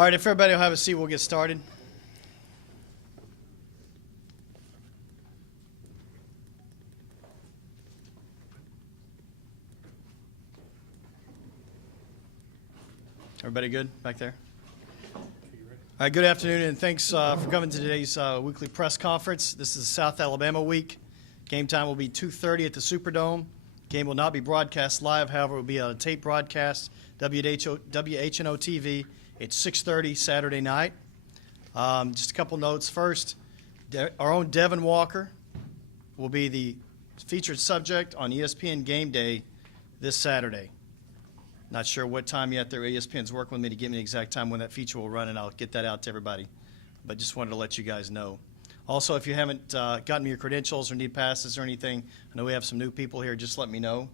All right, if everybody will have a seat, we'll get started. Everybody good back there? All right, good afternoon, and thanks for coming to today's weekly press conference. This is South Alabama week. Game time will be 2:30 at the Superdome. Game will not be broadcast live, however, it will be a tape broadcast, WHNO TV. It's 6:30 Saturday night. Just a couple notes. First, our own Devin Walker will be the featured subject on ESPN Game Day this Saturday. Not sure what time yet. ESPN's working with me to give me the exact time when that feature will run, and I'll get that out to everybody. But just wanted to let you guys know. Also, if you haven't gotten me your credentials or need passes or anything, I know we have some new people here. Just let me know.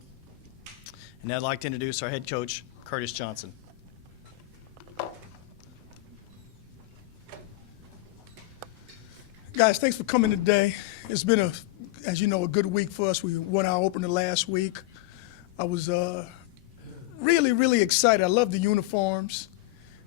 And I'd like to introduce our head coach, Curtis Johnson. Guys, thanks for coming today. It's been, as you know, a good week for us. We won our opener last week. I was really, really excited. I love the uniforms.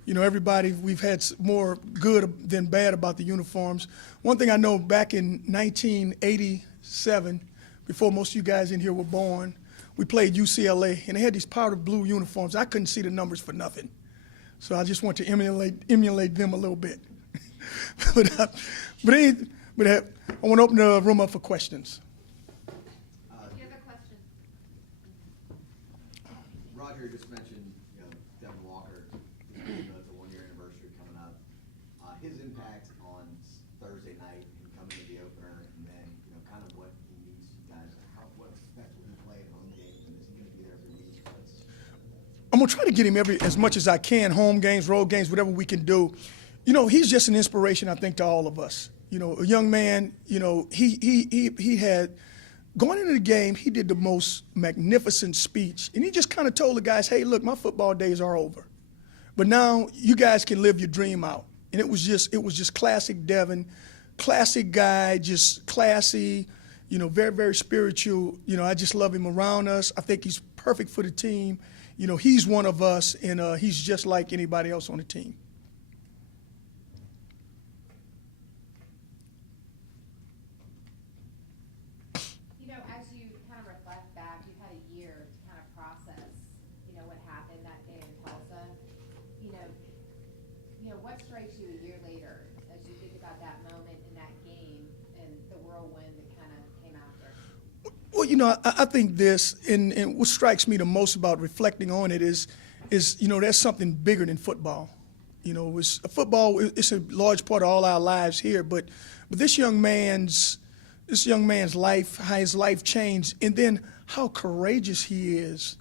You know, everybody, we've had more good than bad about the uniforms. One thing I know, back in 1987, before most of you guys in here were born, we played UCLA, and they had these powder blue uniforms. I couldn't see the numbers for nothing. So I just want to emulate them a little bit. but I want to open the room up for questions. Do you have a question? Roger just mentioned, Devin Walker. It's a one-year anniversary coming up. His impact on Thursday night and coming to the opener, and then kind of what he means to you guys. What effect will he play at home games, and is he going to be there every week? I'm gonna try to get him as much as I can. Home games, road games, whatever we can do. He's just an inspiration, I think, to all of us. A young man, he had, going into the game, he did the most magnificent speech. And he just kind of told the guys, hey, look, my football days are over. But now you guys can live your dream out. And it was just classic Devin, classic guy, just classy, very, very spiritual. I just love him around us. I think he's perfect for the team. He's one of us, and he's just like anybody else on the team. What strikes you a year later as you think about that moment in that game and the whirlwind that kind of came after? Well, I think this, and what strikes me the most about reflecting on it is there's something bigger than football. Football, it's a large part of all our lives here, but this young man's life, how his life changed, and then how courageous he is.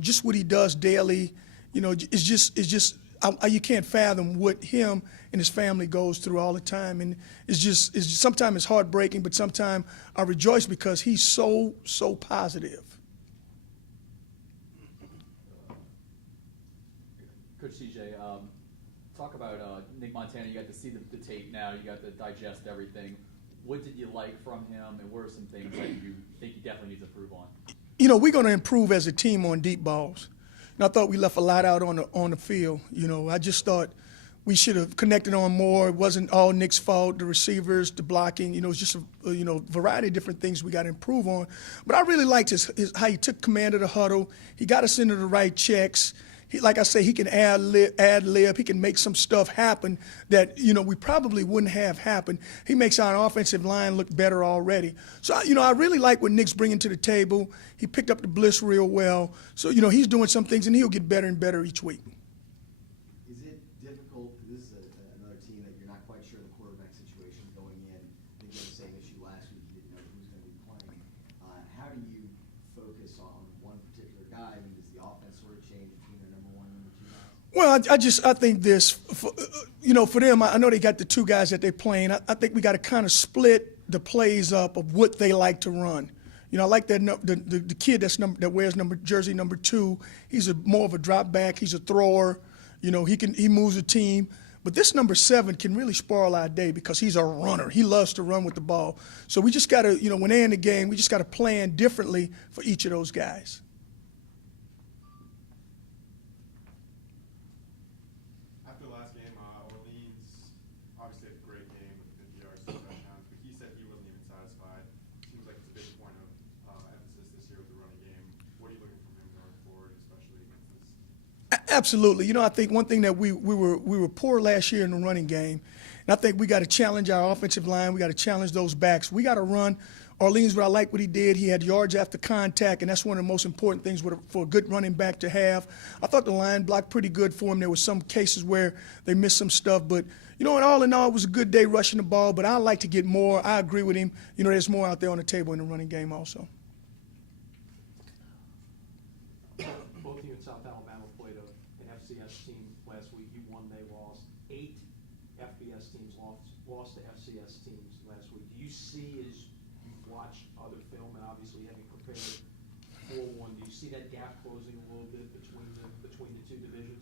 Just what he does daily. It's just. You can't fathom what him and his family goes through all the time, and sometimes it's heartbreaking, but sometimes I rejoice because he's so positive. Coach CJ, talk about Nick Montana. You got to see the tape now. You got to digest everything. What did you like from him, and what are some things that you think he definitely needs to improve on? We're going to improve as a team on deep balls. And I thought we left a lot out on the field. I just thought we should have connected on more. It wasn't all Nick's fault, the receivers, the blocking. It's just a variety of different things we got to improve on. But I really liked how he took command of the huddle. He got us into the right checks. Like I say, he can ad lib. He can make some stuff happen that, we probably wouldn't have happened. He makes our offensive line look better already. So, I really like what Nick's bringing to the table. He picked up the blitz real well. So, he's doing some things, and he'll get better and better each week. Is it difficult? This is another team that you're not quite sure the quarterback situation going in. I think you had the same issue last week. You didn't know who was going to be playing. How do you focus on one particular guy? I mean, does the offense sort of change between their number one and number two guys? Well, I think this, for them, I know they got the two guys that they're playing. I think we got to kind of split the plays up of what they like to run. I like that the kid that wears jersey number 2. He's more of a drop back. He's a thrower. He moves the team. But this number 7 can really spoil our day because he's a runner. He loves to run with the ball. So we just got to, when they're in the game, we just got to plan differently for each of those guys. After the last game, Absolutely. You know, I think one thing that we were poor last year in the running game, and I think we got to challenge our offensive line. We got to challenge those backs. We got to run. Orleans, what I like what he did, he had yards after contact, and that's one of the most important things for a good running back to have. I thought the line blocked pretty good for him. There were some cases where they missed some stuff, but, you know, all in all, it was a good day rushing the ball, but I like to get more. I agree with him. You know, there's more out there on the table in the running game also. Both of you in South Alabama played an FCS team last week. You won, they lost. 8 FBS teams lost to FCS teams last week. Do you see, as you've watched other film and obviously having prepared for one, do you see that gap closing a little bit between the two divisions?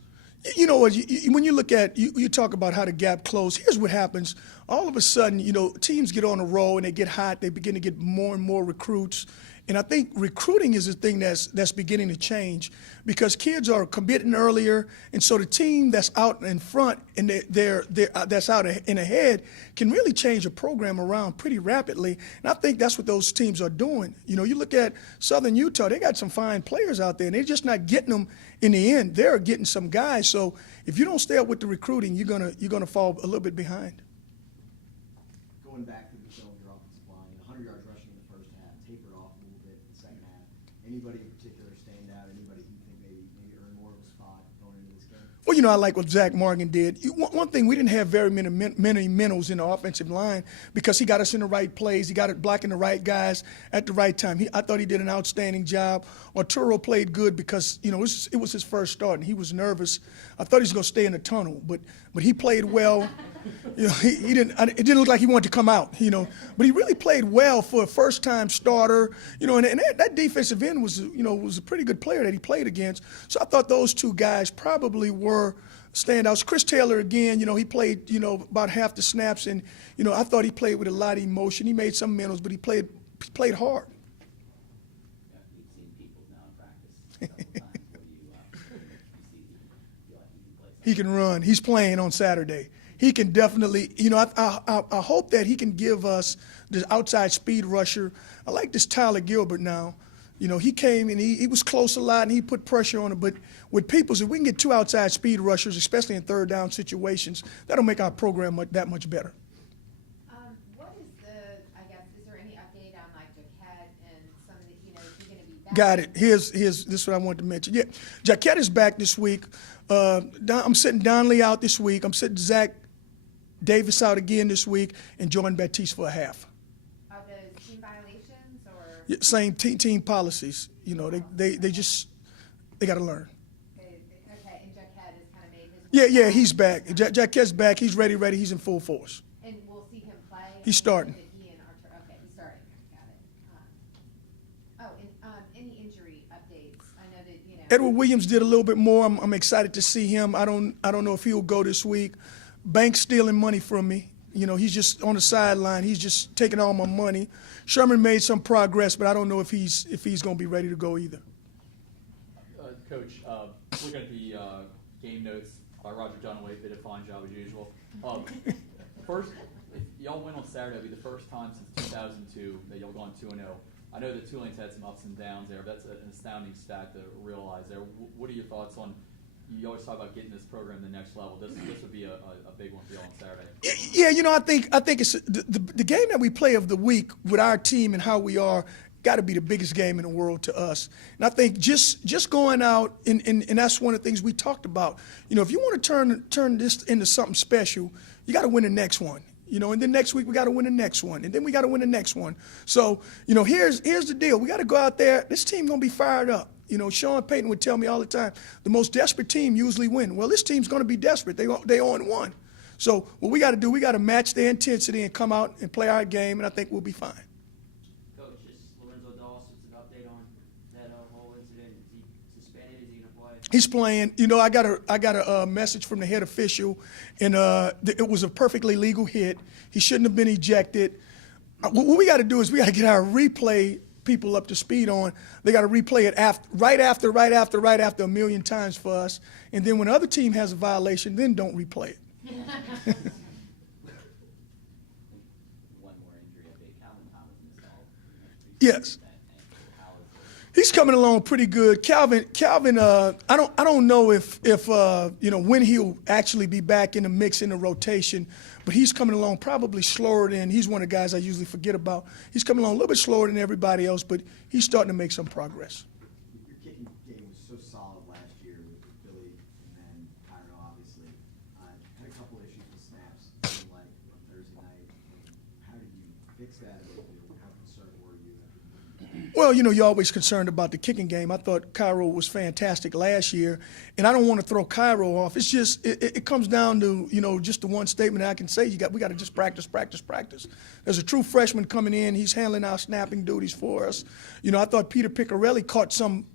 You know what? When you look at you talk about how the gap closed. Here's what happens: all of a sudden, you know, teams get on a roll and they get hot. They begin to get more and more recruits, and I think recruiting is the thing that's beginning to change because kids are committing earlier, and so the team that's out in front and that's out and ahead can really change a program around pretty rapidly. And I think that's what those teams are doing. You know, you look at Southern Utah; they got some fine players out there, and they're just not getting them. In the end, they're getting some guys. So if you don't stay up with the recruiting, you're gonna fall a little bit behind. Going back to the film, your offensive line, 100 yards rushing in the first half, tapered off a little bit in the second half. Anybody in particular stand out? Anybody you think maybe earn more of a spot going into this game? Well, you know, I like what Zach Morgan did. One thing, we didn't have very many minnows in the offensive line because he got us in the right plays. He got it blocking the right guys at the right time. I thought he did an outstanding job. Arturo played good because, you know, it was his first start, and he was nervous. I thought he was going to stay in the tunnel, but he played well. You know, it didn't look like he wanted to come out, you know, but he really played well for a first-time starter, you know, and that defensive end was a pretty good player that he played against. So I thought those two guys probably were standouts. Chris Taylor, again, you know, he played, you know, about half the snaps, and, you know, I thought he played with a lot of emotion. He made some minnows, but he played hard. Yeah, we've seen people now in practice several times. What do you feel like he can play? He can run. He's playing on Saturday. He can definitely, you know, I hope that he can give us the outside speed rusher. I like this Tyler Gilbert now. You know, he came and he was close a lot and he put pressure on it. But with Peoples, if we can get 2 outside speed rushers, especially in third down situations, that'll make our program that much better. What is is there any update on like Jaquette and some of the, you know, is he gonna be back? Got it. This is what I wanted to mention. Yeah, Jaquette is back this week. I'm sitting Donnelly out this week. I'm sitting Zach Davis out again this week, and Jordan Baptiste for a half. Are those team violations or? Yeah, same team policies. You know, they got to learn. Okay, and Jaquette has kind of made his. Yeah, he's back. Jaquette's back. He's ready. He's in full force. And we'll see him play? He's starting. Did he and Archer, okay, he's starting, got it. Any injury updates? I know that, you know. Edward Williams did a little bit more. I'm excited to see him. I don't know if he'll go this week. Bank's stealing money from me. You know, he's just on the sideline. He's just taking all my money. Sherman made some progress, but I don't know if he's going to be ready to go either. Coach, looking at the game notes, Roger Dunaway did a fine job as usual. First, if y'all win on Saturday, it'll be the first time since 2002 that y'all gone 2-0. I know that Tulane's had some ups and downs there. But that's an astounding stat to realize there. What are your thoughts on? You always talk about getting this program to the next level. This would be a big one for y'all on Saturday. Yeah, you know, I think it's the game that we play of the week with our team and how we are got to be the biggest game in the world to us. And I think just going out and that's one of the things we talked about. You know, if you want to turn this into something special, you got to win the next one. You know, and then next week we got to win the next one, and then we got to win the next one. So, you know, here's the deal: we got to go out there. This team gonna be fired up. You know, Sean Payton would tell me all the time, the most desperate team usually win. Well, this team's gonna be desperate. They on one. So what we got to do, we got to match their intensity and come out and play our game, and I think we'll be fine. Coach, just Lorenzo Dawes, what's an update on that whole incident? Is he suspended? Is he gonna play? He's playing. You know, I got a message from the head official, and it was a perfectly legal hit. He shouldn't have been ejected. What we got to do is we got to get our replay people up to speed on. They got to replay it right after a million times for us. And then when the other team has a violation, then don't replay it. One more injury update. Calvin Thomas missed all. Yes. He's coming along pretty good. Calvin. I don't know if when he'll actually be back in the mix in the rotation, but he's coming along probably slower than. He's one of the guys I usually forget about. He's coming along a little bit slower than everybody else, but he's starting to make some progress. Your kicking game was so solid last year with Billy and then Cairo, obviously. Had a couple issues with snaps, like on Thursday night. How did you fix that? How concerned were you? Well, you're always concerned about the kicking game. I thought Cairo was fantastic last year, and I don't want to throw Cairo off. It's just it comes down to just the one statement I can say. We got to just practice. There's a true freshman coming in. He's handling our snapping duties for us. I thought Peter Picarelli caught some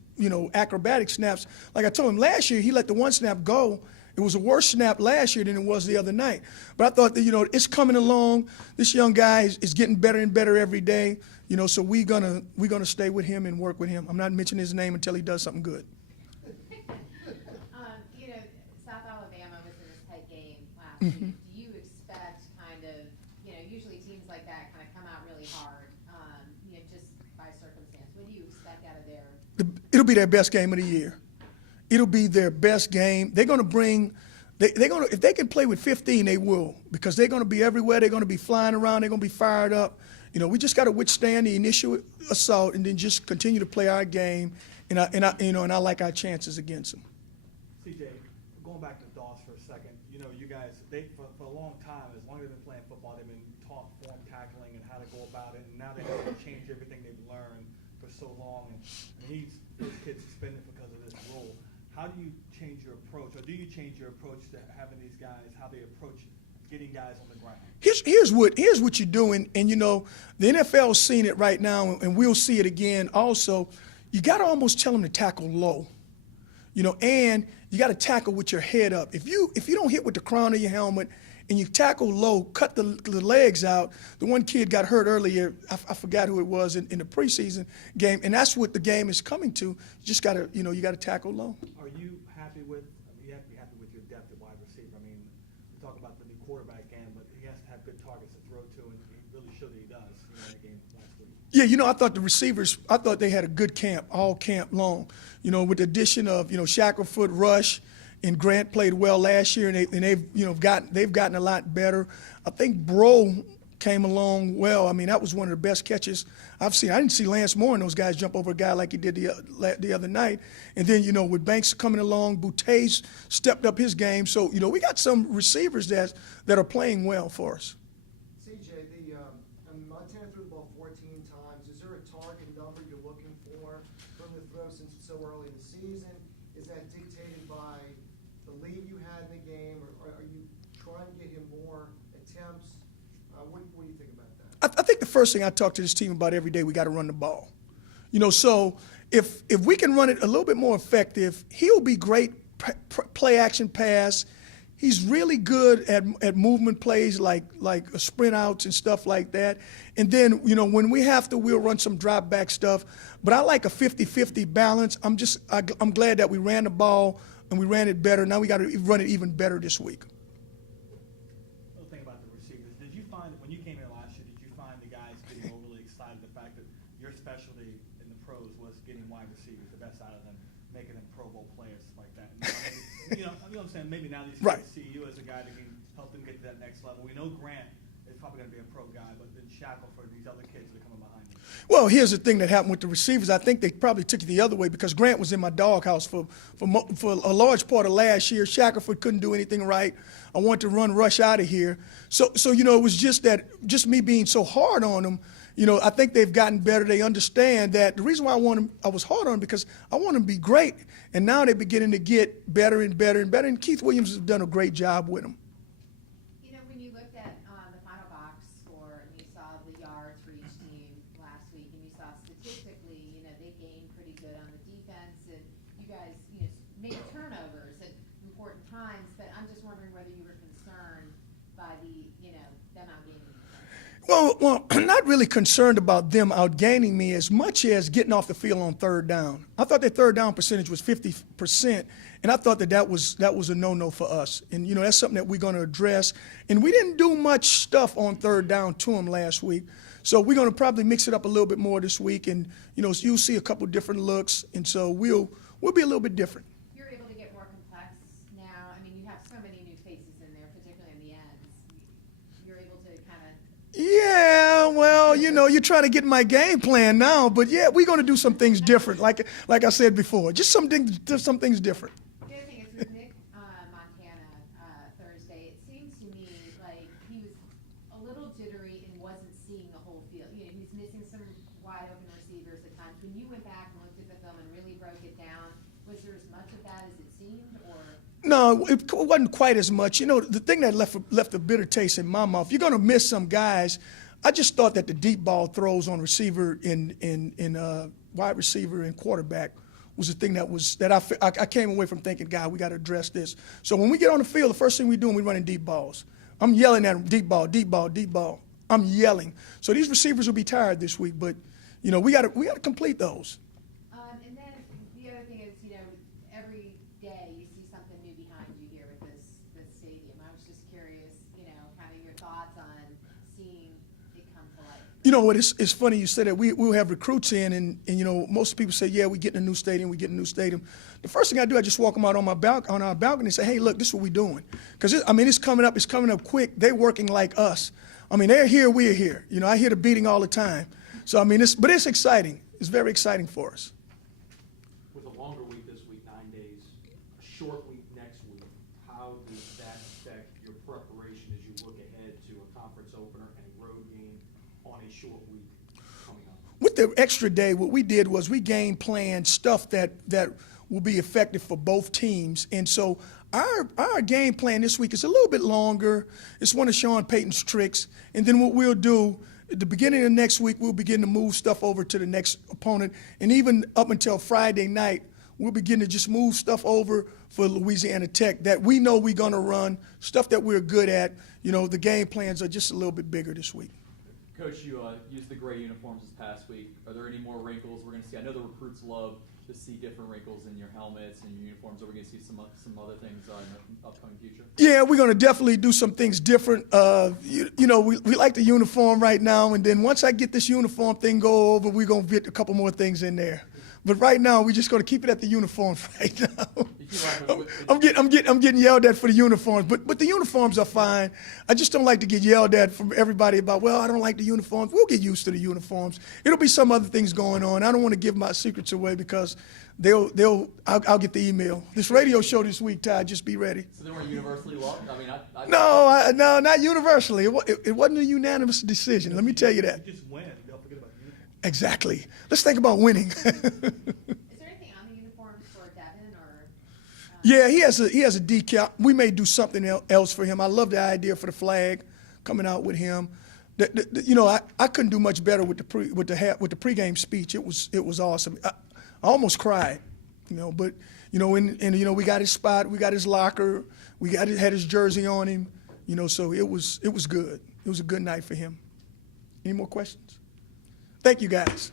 acrobatic snaps. Like I told him last year, he let the one snap go. It was a worse snap last year than it was the other night. But I thought that it's coming along. This young guy is getting better and better every day. So we're gonna stay with him and work with him. I'm not mentioning his name until he does something good. South Alabama was in a tight game last week. Do you expect usually teams like that kind of come out really hard, just by circumstance? What do you expect out of their? It'll be their best game of the year. It'll be their best game. They're gonna bring. They're gonna if they can play with 15, they will, because they're gonna be everywhere. They're gonna be flying around. They're gonna be fired up. We just got to withstand the initial assault and then just continue to play our game, and I like our chances against them. CJ, going back to Doss for a second, you guys, for a long time, as long as they've been playing football, they've been taught form tackling and how to go about it, and now they have to change everything they've learned for so long, and those kids suspended because of this rule. How do you change your approach, or do you change your approach to having these guys, how they approach getting guys on the ground? Here's what you're doing, and the NFL's seeing it right now, and we'll see it again also. You got to almost tell them to tackle low, and you got to tackle with your head up. If you don't hit with the crown of your helmet and you tackle low, cut the legs out. The one kid got hurt earlier. I forgot who it was in the preseason game, and that's what the game is coming to. You just got to you got to tackle low. Are you happy with? You have to be happy with your depth at wide receiver. I mean, we talk about the new quarterback game, but he has to have good targets to throw to, and he really showed that he does in that game last week. Yeah, I thought the receivers, they had a good camp, all camp long. With the addition of, Shackelford, Rush, and Grant played well last year, and they've gotten a lot better. I think Bro came along well. I mean, that was one of the best catches I've seen. I didn't see Lance Moore and those guys jump over a guy like he did the other night. And then, with Banks coming along, Boutte stepped up his game. So, we got some receivers that are playing well for us. CJ, Montana threw the ball 14 times. Is there a target number you're looking for from the throw since it's so early in the season? Is that dictated by the lead you had in the game, or are you trying to get him more attempts? What do you think about that? I think the first thing I talk to this team about every day, we got to run the ball. So if we can run it a little bit more effective, he'll be great play action pass. He's really good at movement plays like sprint outs and stuff like that. And then, when we have to, we'll run some drop back stuff. But I like a 50-50 balance. I'm glad that we ran the ball and we ran it better. Now we got to run it even better this week. Another thing about the receivers, did you find when you came here last year, did you find the guys getting overly excited the fact that your specialty in the pros was getting wide receivers, the best out of them, making them Pro Bowl players like that? And now, you know what I'm saying? Maybe now these Right. kids see you as a guy that can help them get to that next level. We know Grant is probably going to be a pro guy, but then Shackelford, these other kids that are coming behind you. Well, here's the thing that happened with the receivers. I think they probably took it the other way because Grant was in my doghouse for a large part of last year. Shackelford couldn't do anything right. I wanted to run Rush out of here. So it was just me being so hard on them. I think they've gotten better. They understand that the reason why I was hard on them because I want them to be great. And now they're beginning to get better and better and better. And Keith Williams has done a great job with them. When you looked at the final box score and you saw the yards for each team last week, and you saw statistically, they gained pretty good on the defense, and you guys, made turnovers at important times. But I'm just wondering whether you were concerned by them outgaining you. Well, I'm not really concerned about them outgaining me as much as getting off the field on third down. I thought their third down percentage was 50%, and I thought that was a no-no for us. And, that's something that we're going to address. And we didn't do much stuff on third down to them last week. So we're going to probably mix it up a little bit more this week, and you'll see a couple different looks, and so we'll be a little bit different. You're able to get more complex now. I mean, you have so many new faces in there, particularly in the ends. You're able to kind of. Yeah, well, you're trying to get my game plan now, but yeah, we're going to do some things different, like I said before, just some things different. The other thing is with Nick Montana Thursday, it seems to me like he was a little jittery and wasn't seeing the whole field. He was missing some wide open receivers at times. When you went back and looked at the film and really broke it down, was there as much of that as it seemed, or? No, it wasn't quite as much. The thing that left a bitter taste in my mouth, you're going to miss some guys. I just thought that the deep ball throws on receiver in wide receiver and quarterback was the thing that I came away from thinking, God, we got to address this. So when we get on the field, the first thing we do, we running deep balls. I'm yelling at them, deep ball, deep ball, deep ball. I'm yelling. So these receivers will be tired this week, but we got to complete those. And then the other thing is, every day you see something new behind you here with this stadium. I was just curious, kind of your thoughts on seeing it come to life. You know what? It's funny you said that. We'll have recruits in, and most people say, yeah, we're getting a new stadium. We're getting a new stadium. The first thing I do, I just walk them out on our balcony and say, hey, look, this is what we're doing. Because it's coming up. It's coming up quick. They're working like us. They're here. We're here. I hear the beating all the time. So but it's exciting. It's very exciting for us. With a longer week this week, 9 days, a short week next week, how does that affect your preparation as you look ahead to a conference opener and a road game on a short week coming up? With the extra day, what we did was we game planned stuff that will be effective for both teams. And so our game plan this week is a little bit longer. It's one of Sean Payton's tricks. And then what we'll do, at the beginning of next week, we'll begin to move stuff over to the next opponent. And even up until Friday night, we'll begin to just move stuff over for Louisiana Tech that we know we're going to run, stuff that we're good at. The game plans are just a little bit bigger this week. Coach, you used the gray uniforms this past week. Are there any more wrinkles we're going to see? I know the recruits love to see different wrinkles in your helmets and your uniforms. Are we going to see some other things in the upcoming future? Yeah, we're going to definitely do some things different. We like the uniform right now, and then once I get this uniform thing go over, we're going to get a couple more things in there. But right now, we're just going to keep it at the uniforms right now. I'm getting yelled at for the uniforms, but the uniforms are fine. I just don't like to get yelled at from everybody about, well, I don't like the uniforms. We'll get used to the uniforms. It'll be some other things going on. I don't want to give my secrets away because I'll get the email. This radio show this week, Ty, just be ready. So they weren't universally loved? No, not universally. It wasn't a unanimous decision. Let me tell you that. You just win. Don't forget about uniform. Exactly. Let's think about winning. Is there anything on the uniforms for Devin or? Yeah, he has a decal. We may do something else for him. I love the idea for the flag coming out with him. I couldn't do much better with the pregame speech. It was awesome. I almost cried, but we got his spot, we got his locker, had his jersey on him, so it was good. It was a good night for him. Any more questions? Thank you, guys.